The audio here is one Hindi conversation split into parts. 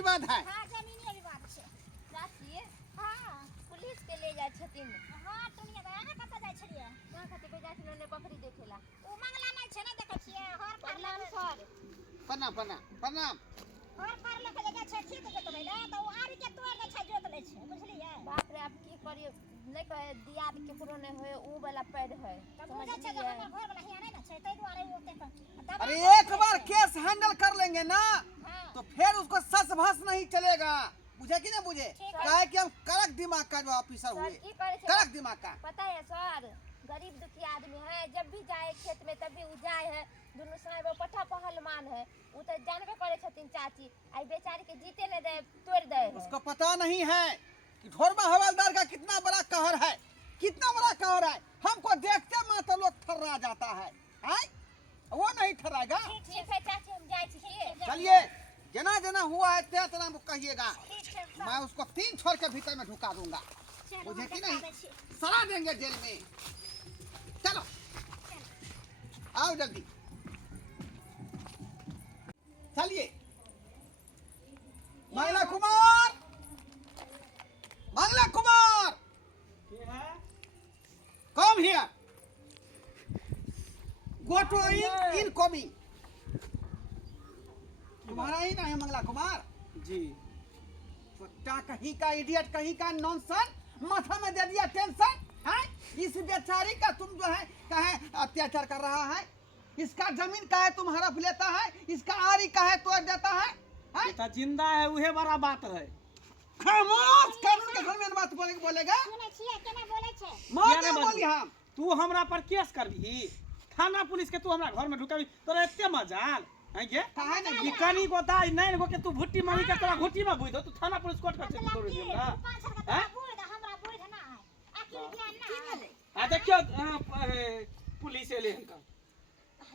विवाद है। हां जमीनी विवाद छे चाची हां पुलिस के ले जाय छथिन। हां टुनिया दाना कत जाय छलिए कहां खातिर पे जाय छथिन ने बकरी देखेला। ओ मंगला नै छे ना देखै छियै हर प्रणाम सर। प्रणाम प्रणाम प्रणाम। हर फार लेके ले जाय छै ठीक से तो भैला तो आरी के तोड़ दे छै जोत ले छै बुझलिए। बाप रे आप की करियो नहीं कहे दियाद केकरो नहीं होए ऊ वाला पैर है तब बुझै छै जे हमर घर वाला हिया नै ना छै तै दुआरे ओते दबा। अरे एक बार केस हैंडल कर लेंगे ना तो फिर उसको सस भस नहीं चलेगा। बुझे कि नहीं बुझे? काहे कि हम कड़क दिमाग का जो ऑफिसर हुए, की करे छे कड़क दिमाग का। पता है सर गरीब दुखी आदमी है जब भी जाए खेत में तभी उ जाए है दुनु साहब पठा पहलवान है उ तो जानबे करे छथिन चाची आई बेचारी के जीते न दे तोड़ दे है। उसको पता नहीं है कि ढोरमा हवलदार का कितना बड़ा कहर है, कितना बड़ा कहर है। हमको देखते मात्र लोग थर्रा जाता है, हैं? वो नहीं थर्राएगा। ठीक है चाची हम जाए छी। चलिए जना जना हुआ है ते तना कहिएगा, मैं उसको 3 छोर के भीतर में ढुका दूंगा। मुझे कि नहीं सड़ा देंगे जेल में। चलो आओ जल्दी चलिए। Mangala Kumar, Mangala Kumar come here, go to in coming. तुम्हारा ही ना है मंगला कुमार जी। छोटा कहीं का इडियट, कहीं का नॉनसेंस, माथा में दे दिया टेंशन है। इस बेचारी का तुम जो है कहे अत्याचार कर रहा है। इसका जमीन का है तुम हड़प लेता है, इसका आरी का है तोड़ देता है। बेटा जिंदा है उहे बड़ा बात है। खामोश, कानून के घर में बात बोलेगा। सुनै छियै केना बोलै छै मार बोली हम। तू हमरा पर केस करबी, थाना पुलिस के तू हमरा घर में ढुकाबी, तोरा एते मजाल है गे? काहे नहीं ई कनी गोता ई नहीं गो के तू भुट्टी मारी के तोरा घुट्टी में बुझ दो, तू थाना पुलिस कोर्ट कर मतलब छोड़ कि दियो ना। 5 साल का हैं? बूढ़ दा हमरा बूढ़ ना है आखिर ज्ञान ना है। आ देखियो पुलिस एले हन का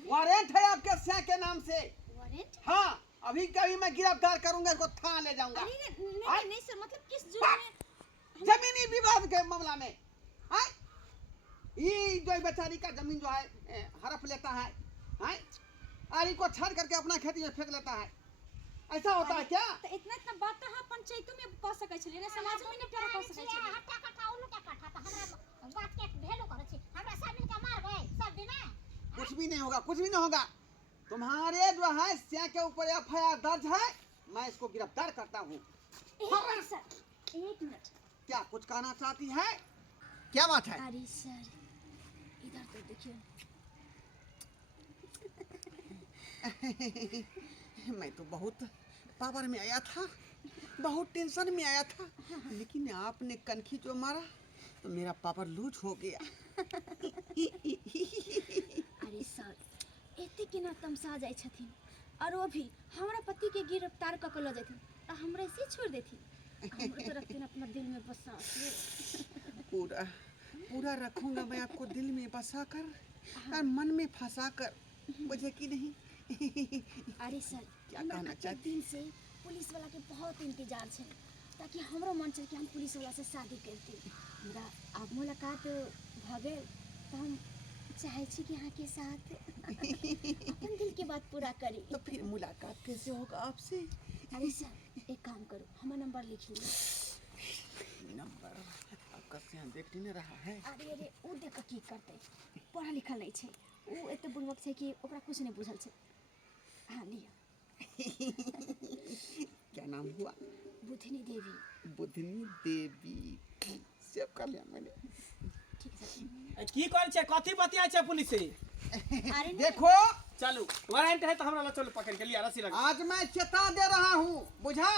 वारंट है आपके स्या के नाम से। वारंट? हाँ अभी कभी मैं गिरफ्तार करूंगा, इसको थाना ले जाऊंगा। नहीं सर मतलब किस जुर्म में? जमीनी विवाद के मामला में। हैं? ये जो बेचारी का जमीन जो है हड़प लेता है, हैं? आरी को छाड़ करके अपना खेती में फेंक लेता है। ऐसा होता है क्या? तो इतना इतना बात तो पंचायत में कह सकै छलिए ना, समाज में निपटारा कह सकै छलिए। हट्टा कट्ठा उल्लू के कट्ठा तो हमरा बात के भेलू करे छी। हमरा सब मिल के मार गए सब दिन में। कुछ भी नहीं होगा, कुछ भी नहीं होगा। तुम्हारे जो है स्या के ऊपर एफआईआर दर्ज है, मैं इसको गिरफ्तार करता हूँ। Sir 1 minute. क्या कुछ कहना चाहती है? क्या बात है? अरे सर इधर तो देखिए। मैं तो बहुत पावर में आया था, बहुत टेंशन में आया था, लेकिन आपने कनखी जो मारा तो मेरा पावर लूज हो गया। अरे सर एते केना तमसा जाय छथिन और वो भी हमरा पति के गिरफ्तार क के ल जेथिन आ हमरा से छोड़ देथिन। हमरा तो रखते अपना दिल में बसा के। पूरा पूरा रखूंगा मैं आपको दिल में बसा कर और मन में फंसा कर। मुझे कि नहीं? अरे सर क्या हमरा कहना कते चाहती? दिन से पुलिस वाला के बहुत इंतजार छे ताकि हमरो मन छे कि हम पुलिस वाला से शादी करती। हमरा अब मुलाकात भ गेल तो हम चाहे छी कि यहाँ के साथ अपन दिल की बात पूरा करी। तो फिर मुलाकात कैसे होगा आपसे? अरे सर एक काम करो हमारा नंबर लिख लीजिए। नंबर आपका स्या देख नहीं रहा है। अरे अरे उ देख की करते पढ़ा लिखल नहीं छे, उ एते बुड़बक छे कि ओकरा कुछ नहीं बुझल छे। हाँ लिया। क्या नाम हुआ? बुधनी देवी। बुधनी देवी सेव कर लिया मैंने। ठीक है सर। की कर छे कथि बतिया छे पुलिस से? अरे देखो चलो वारंट है तो हमरा ला चलो पकड़ के लिया रस्सी लगा। आज मैं चेता दे रहा हूँ, बुझा?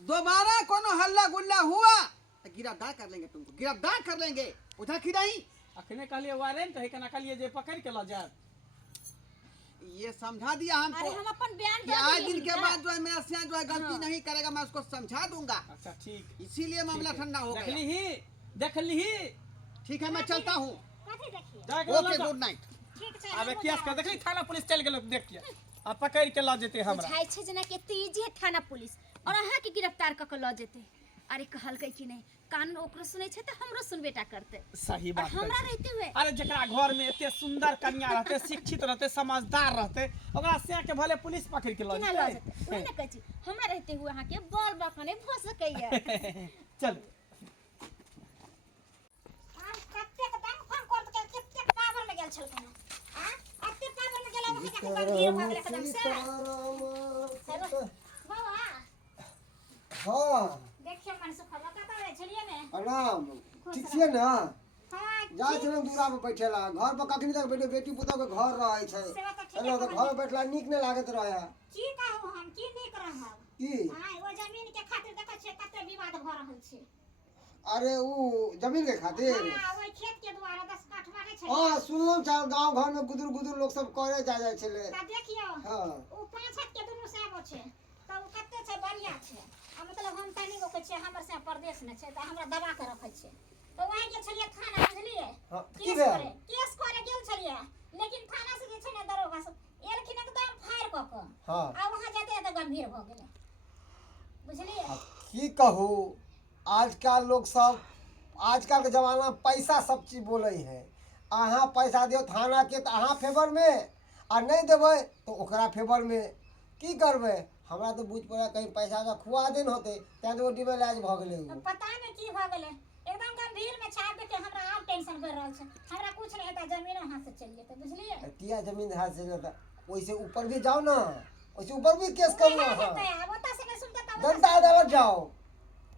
दोबारा कोनो हल्ला गुल्ला हुआ तो गिरफ्तार कर लेंगे, तुमको गिरफ्तार कर लेंगे। बुझा कि नहीं? अखने कहलिए वारंट है केना कहलिए जे पकड़ के ला जा। ये समझा दिया हमको। अरे हम अपन बयान कि दे आज दिए दिन के इनका। बाद जो है मेरा स्या जो है गलती नहीं करेगा, मैं उसको समझा दूंगा। अच्छा ठीक। इसीलिए मामला ठंडा हो गया। देख ली। ठीक है मैं चलता हूँ। कथि देखिए? जाके ओके गुड नाइट। ठीक छै। अबे केस कर देखली थाना पुलिस चल गेल देख के आ पकड़ के ला जेते हमरा। बुझाई छे जना के तेजी है थाना पुलिस और अहाँ के गिरफ्तार क के ल जेते। अरे कहलकै कि नहीं कानून ओकरो सुनै छै त हमरो सुनबेटा करते। सही और बात हमरा कहै छी। रहते हुए अरे जकरा घर में एते सुंदर कन्या रहते, शिक्षित रहते, समझदार रहते, ओकरा से के भले पुलिस पकड़ के ल केना लऽ जेतै ओही ने कहै छी हमरा रहते हुए अहाँ के बड़ बकने भ सकैया। चल हम कतेक दाम फोन कर के कतेक पावर में गेल छलखिन हां अते पावर में गेला वहां जाके बड़ भीड़ भ गेल एकदम से। बाबा हाँ देखिए मन से खला का करे छलिए ने। प्रणाम ठीक छियै ने हां जाइ छलहुँ दूरा पे बैठेला घर पर कखनी तक बैठे बेटी पुतहु के घर रहै छै सेवा त ठीक एना तो घर में बैठला नीक नहीं लागत रहे की कहू हम की नीक रहब। की हां ओ जमीन के खातिर देखै छै कते विवाद भ रहल छै। अरे ऊ जमीन के खातिर हां ओइ खेत के द्वारा 10 काठ मारे छै। हाँ सुनलहुँ चार गांव घर में गुदुर गुदुर लोग सब करे जाय छले त देखियो हाँ ओ 5 हाथ के दुनु साब छै त ओ कते छै बढ़िया छै आ मतलब हम तनी गो के छै हमर से परदेश में छै त हमरा दबा के रखै छै त वही गेल छलिए थाना बुझलिए हाँ, की केस भेल? करे केस करे गेल छलिए लेकिन थाना से जे छै ने दरोगा सब एलखिन एकदम फायर क के हाँ आ वहां जाते त गंभीर भ गेलै बुझलिए। अब की कहू आजकल लोग सब आजकल के जमाना में पैसा सब चीज बोले है अहाँ पैसा दियो थाना के तो अहाँ फेवर में आ नहीं देबै तो ओकरा फेवर में की करबै हमरा तो बुझ पड़ा कहीं पैसा का खुआ दिन होते तैं तो डिबे लाज भ गेलै तो उ। पता नहीं की भ गेलै एकदम गंभीर में छाप देके हमरा आब टेंशन कर रहल छै हमरा कुछ नहीं हेता जमीनो हाथ से चल जेतै बुझलिए। तिया जमीन हाथ से लेता वैसे ऊपर भी जाओ ना वैसे ऊपर भी केस करो ना हाँ। अब ओता से नहीं सुनते तब जनता अदालत जाओ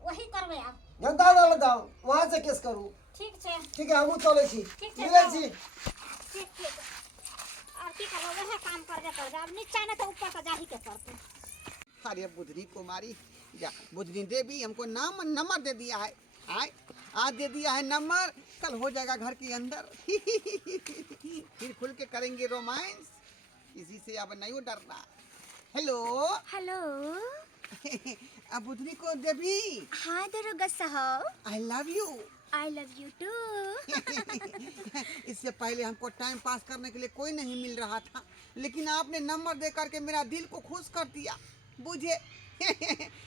वही करबै अब। जनता अदालत जाओ वहाँ से केस करू ठीक छै ठीक है हमहूँ चले छी ठीक छै, मिलै जाओ। छी ठीक ठीक अब की करबै वह काम कर अब नीचा नहीं तो ऊपर तो जा ही के पड़तै। अरे बुधनी कुमारी या बुधनी देवी हमको नंबर दे दिया है। आए आज दे दिया है नंबर कल हो जाएगा घर के अंदर फिर खुल के करेंगे रोमांस इसी से अब नहीं डरना। हेलो हेलो अब बुधनी को देवी हाँ दरोगा साहब I love you. I love you too. इससे पहले हमको टाइम पास करने के लिए कोई नहीं मिल रहा था लेकिन आपने नंबर दे करके मेरा दिल को खुश कर दिया बुझे।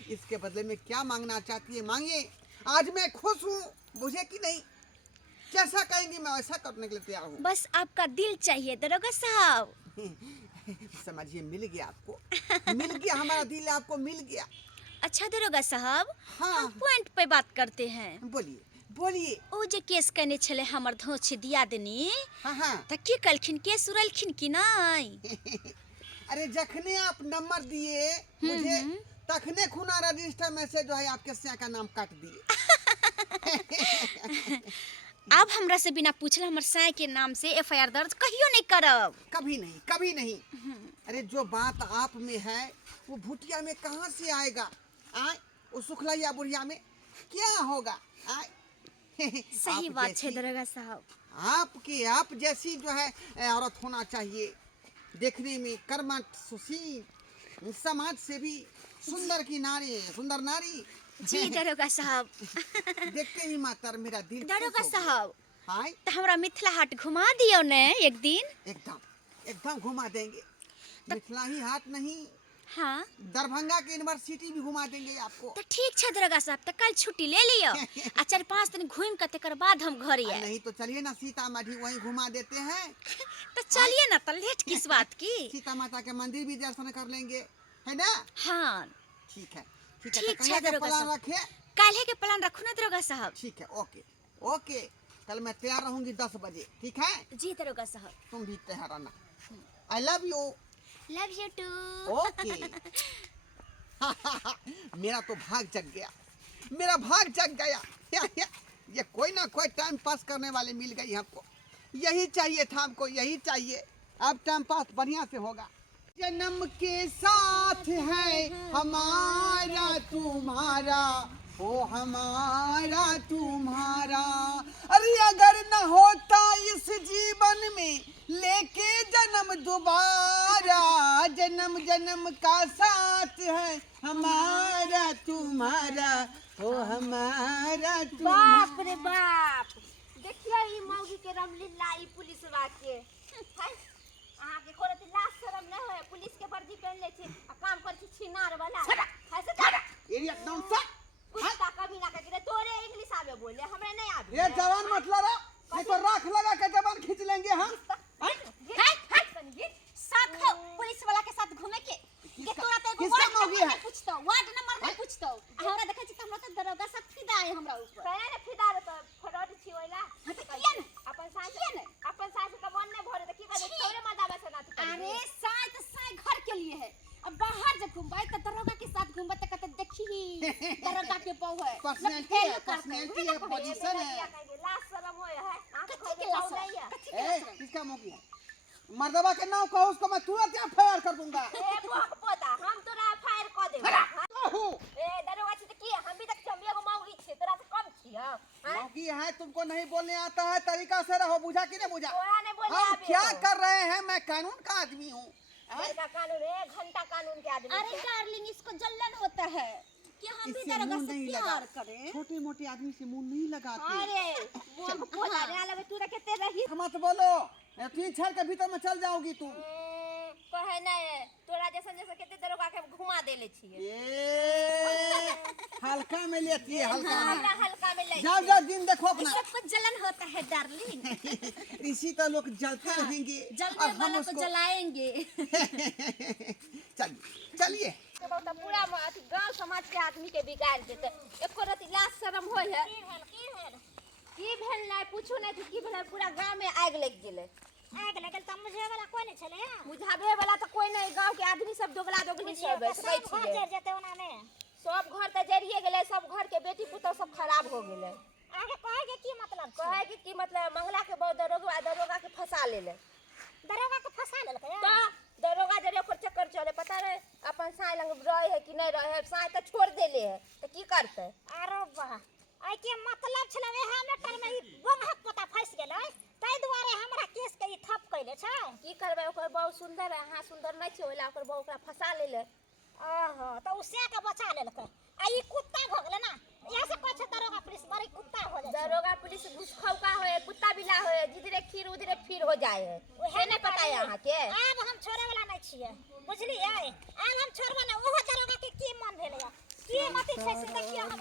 इसके बदले में क्या मांगना चाहती है मांगिए आज मैं खुश हूँ बुझे कि नहीं जैसा कहेंगी मैं वैसा करने के लिए तैयार हूँ। बस आपका दिल चाहिए दरोगा साहब। समझिए मिल गया आपको मिल गया हमारा दिल आपको मिल गया। अच्छा दरोगा साहब हाँ। हम पॉइंट पे बात करते हैं। बोलिए बोलिए। ओ जे केस करने छले हमर धोछ दिया देनी हाँ हाँ त की कलखिन केस उड़लखिन कि नहीं। अरे जखने आप नंबर दिए मुझे तखने खुना रजिस्टर में से जो है आपके सिया का नाम काट दिए। अब हमरा से बिना पूछले हमर साय के नाम से एफआईआर दर्ज कहियो नहीं करब। कभी नहीं कभी नहीं। अरे जो बात आप में है वो भुटिया में कहाँ से आएगा आए वो सुखलैया बुढ़िया में क्या होगा आए। सही आप बात है जैसी- दरोगा साहब। आपकी आप जैसी जो है औरत होना चाहिए देखने में कर्मठ सुशील समाज से भी सुंदर की नारी सुंदर नारी। जी दरोगा साहब। देखते ही मातर मेरा दिल खुश दरोगा हो गया। साहब हाय तो हमरा मिथिला हाट घुमा दियो ने एक दिन। एकदम एकदम घुमा देंगे मिथिला ही हाट नहीं हाँ दरभंगा के यूनिवर्सिटी भी घुमा देंगे आपको। तो ठीक है दरोगा साहब तो कल छुट्टी ले लियो आ 4-5 दिन घूम के तेकर बाद हम घर आए। नहीं तो चलिए ना सीतामढ़ी वहीं घुमा देते हैं। तो चलिए ना तो लेट किस बात की। सीता माता के मंदिर भी दर्शन कर लेंगे है ना। हाँ ठीक है ठीक तो है कहिया का दरोगा प्लान साहब। रखे। काल्हे के प्लान रखो ना दरोगा साहब। ठीक है ओके ओके कल मैं तैयार रहूंगी 10 बजे ठीक है। जी दरोगा साहब। तुम भी तैयार रहना। I love you. Love you too. Okay. मेरा तो भाग जग गया मेरा भाग जग गया। ये कोई ना कोई टाइम पास करने वाले मिल गई हमको यही चाहिए था हमको यही चाहिए। अब टाइम पास बढ़िया से होगा। जन्म के साथ है हमारा तुम्हारा ओ हमारा तुम्हारा। अरे अगर न होता इस जीवन में लेके जन्म दोबारा जन्म जन्म का साथ है हमारा तुम्हारा ओ हमारा तुम्हारा। बाप रे बाप देखियो ई मौगी के रमलीला ई पुलिस के है अहाँ के कोनो लाज शरम न है पुलिस के वर्दी पहन ले छी आ काम कर छी छिनार वाला ऐसे एरिया नॉनसेंस कुछ का कमी ना करे तोरे इंग्लिश आवे बोले हमरे नहीं आवे ये जवान मतलब है नहीं तो राख लगा के जवान खींच लेंगे हम पुलिस वाला के साथ घूमे के तोरा तो किसका मौगी है? पूछतो वार्ड नंबर नहीं पूछतो हमरा देखे छी हमरा तो दरोगा सब फिदा है हमरा ऊपर कहले ने फिदार तो फरड छी होइला हां तो किया ने अपन सास का मन नहीं भरे तो की करे तोरे मदावा से ना अरे साई तो साई घर के लिए है अब बाहर जब घूमबाई तो दरोगा के साथ घूमबा तो कहते देखी ही दरोगा के बहू है पर्सनालिटी है पोजीशन है लास्ट शर्म होए है आंख कथी खोल के के लाश नहीं है ए किसका मौकी है मर्दबा के नाम कहो उसको मैं तुरंत यहाँ फायर कर दूंगा ए भोग पोता हम तोरा फायर क देबो आहू ए दरोगा छी त की हम भी तक हम एगो मौगी छी तोरा से कम छी हां मौकी है तुमको नहीं बोलने आता है तरीका से रहो बुझा कि नहीं बुझा तोरा ने बोले हम क्या कर रहे हैं मैं कानून का आदमी हूँ का कानून है घंटा कानून के आदमी अरे डार्लिंग इसको जल्लन होता है कि हम भी इससे दरोगा मुंह से नहीं प्यार लगा करें छोटे मोटे आदमी से मुंह नहीं लगाते अरे वो पोता रे लगे तू रखते रही मत बोलो 3 के भीतर में चल जाओगी तुम कहे नहीं तोरा जैसे जैसे केते दरोगा के घुमा देले छिए ये हल्का में लेती है हल्का में हमरा हल्का में ले जाओ जाओ दिन देखो अपना सबको जलन होता है डार्लिंग इसी तरह लोग जलते रहेंगे जलने और हम वाला को उसको जलाएंगे चलिए बहुत पूरा गांव समाज के आदमी के बिगाड़ देते एको रति लाज शर्म होय है की भेल नहीं पूछू नहीं की भेल पूरा गांव में आग लग गेले आग लगल त मुझे वाला कोई नहीं छले बुझाबे वाला तो कोई नहीं गांव के आदमी सब दोगला दोगली सब है सब घर जर जेते ओना में सब घर त जरिए गेले सब घर के बेटी पुतौ सब खराब हो गेले आगे कहे के की मतलब छै कहे कि मतलब मंगला के बहुत दरोगा के फंसा लेले दरोगा के फंसा लेलकै तो दरोगा जरे ओकर चक्कर चले पता रहे अपन साई लंग रहे है कि नहीं रहे है साई तो छोड़ देले है तो की करते अरे वाह आई के मतलब छले एहा मैटर में ई बोंघक पोता फंस गेलै तै दुआरे हमरा केस के ई ठप कइले छै की करबे ओकर बहुत सुंदर है हां सुंदर नहीं छै ओला ओकर बहुत ओकरा फंसा लेले ओहो तो उसे के बचा लेलकै आ ई कुत्ता भ गेलै ना ऐसे कहै छै दरोगा पुलिस बड़ी कुत्ता हो जाइ छै दरोगा पुलिस घुसखौका होए कुत्ता बिला होए जिधरे खीर उधरे फिर हो जाए है से नहीं पता है यहाँ के आब हम छोड़े वाला नहीं छियै बुझलियै आब हम छोड़बा ना ओहो दरोगा के की मन भेलै की मति छै से देखियो हम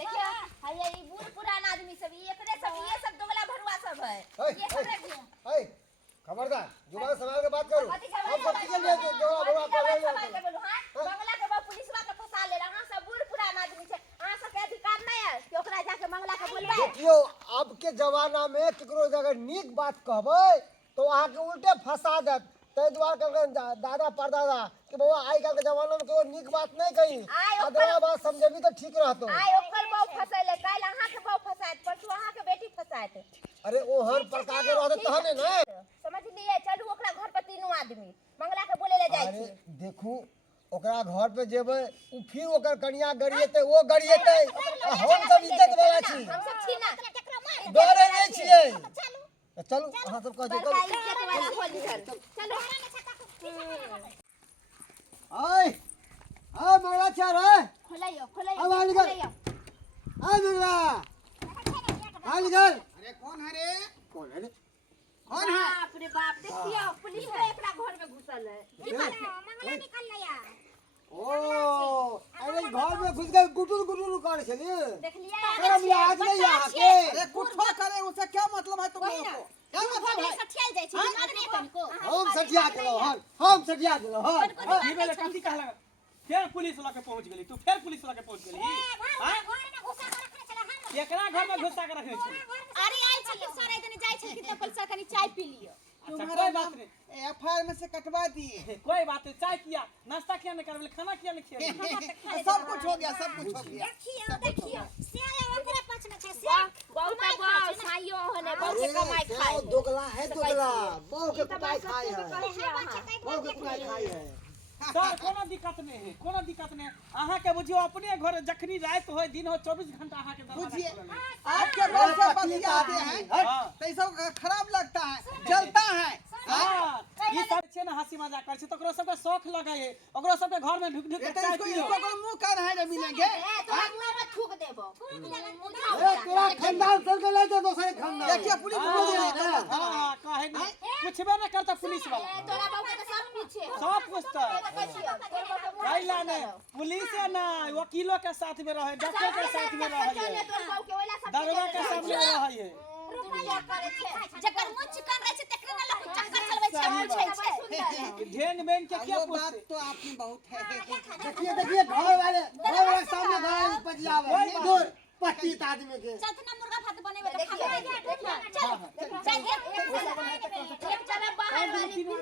देखियो हये ई बूढ़ पुरान आदमी सब एकरे सब ये सब दोगला भरुआ सब है ये सब रखिए खबरदार जुबान संभाल के बात करो कथी हम सब के लिए जो बड़ा कर रहे के बोलू हां मंगला के पुलिसवा के फंसा ले रहा सब बूढ़ पुरान आदमी छै अहाँ सब के अधिकार नहीं है कि ओकरा जाके मंगला के बोलबे देखियो अब के जमाना में केकरो अगर नीक बात कहबै तो अहाँ के उल्टे फंसा देत तै द्वारा कहलकै दादा परदादा कि बउआ आइ काल के जमाना में कोई नीक बात नहीं कही अदरा बात समझेबी तो ठीक रहतो आइ ओकर बहु फसैले काल अहाँ के बहु फसायत परसू अहाँ के बेटी फसायत अरे ओ हर प्रकार के रहते तहने ना समझ लिए चलू ओकरा घर पर तीनों आदमी मंगला के बोले ले जाय अरे छी देखू ओकरा घर पे जेबै उ फिर ओकर कनिया गरिएते वो गरिएते हम सब इज्जत वाला छी हम सब छी ना डरे नहीं छियै चलू अहाँ सब कह बड़का इज्जत वाला होली घर चलो ओए आ मंगला चार है खोलाइयो अब आने कर। आ मंगला आने कर अरे कौन है रे कौन है रे कौन है बाप रे बाप देखियो पुलिस का एकरा घर में घुसल है मंगला निकल लिया ओ अरे घर में घुस गए गुटुर गुटुर कर छली देख लिया शर्म लाज नहीं यहाँ के अरे कुत्ता करे उसे क्या मतलब है तुम लोगों को क्या मतलब है सठियाल जाइ छै माग नहीं तनको हम सटिया गेलो हम सटिया गेलो ई बेले कथी कहला फिर पुलिस वाला के पहुंच गेली तू फिर पुलिस वाला के पहुंच गेली हां घर में घुसा के रखने छले हम एकरा घर में घुसा के रखे छी अरे आइ छलिए सर इतने जाइ छै कि पुलिस कनी चाय पी लियो अच्छा तुम्हारा कोई बात नाम नहीं एफआईआर में से कटवा दिए कोई बात नहीं चाय किया नाश्ता किया नहीं करबे खाना किया नहीं किया सब कुछ हो गया सब कुछ हो गया देखियो से ओकरा पाछ में छै से बहुत बहुत साइयो होने बहुत के कमाई खाए दोगला है दोगला बहु के कुटाई खाई है बहु के कुटाई खाई है सर कोनो दिक्कत नहीं है कोनो दिक्कत नहीं अहाँ के बुझियो अपने घर जखनी रात हो दिन हो 24 घंटा अहाँ के बुझिए दरवाजा आपके घर से बतियाते हैं हां तो ये सब खराब लगता है जलता है हां ये सब छियै ना हंसी मजाक करै छै तो ओकरो सबके शौक लगे है ओकरो सबके घर में ढुक ढुक के चाय इसको पियो इसको मुंह कर है रे मिलेंगे तोरा मुंह में थूक देबो ए तोरा खानदान चल के ले जा दूसरे खानदान देखिए पुलिस बोल रही है हां काहे नहीं पूछबे ना करता पुलिस वाला तोरा बाबू के सब पूछे सब पूछता कैला ने पुलिस है ना वकीलों के साथ में रहे डॉक्टर के साथ में रहे दरोगा के सामने रहे रुपया करे छै जकर मुंह चिकन रहे छै तकरे ना लोग चक्कर चलबै छै सुंदर ढेन बेन के क्या वो पूछते बात तो आपने बहुत है देखिए घर वाले सामने घर वाले पजियावे दूर 25 आदमी के चतना मुर्गा भात बनेबे तो चल बाहर वाली एक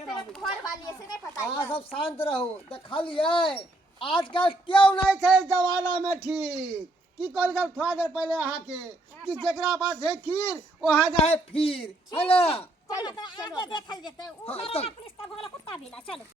तरफ घर वाली ऐसे नहीं पता अहाँ सब शांत रहो देखलिए आजकल क्यों नहीं थे जमाना में ठीक की कहल गल थोड़ा देर पहले अहाँ के कि जेकरा पास है खीर वहाँ जाए फिर है ना चलो आगे देखल जेतै उ हाँ, पुलिस तब होला कुत्ता भी ना चलो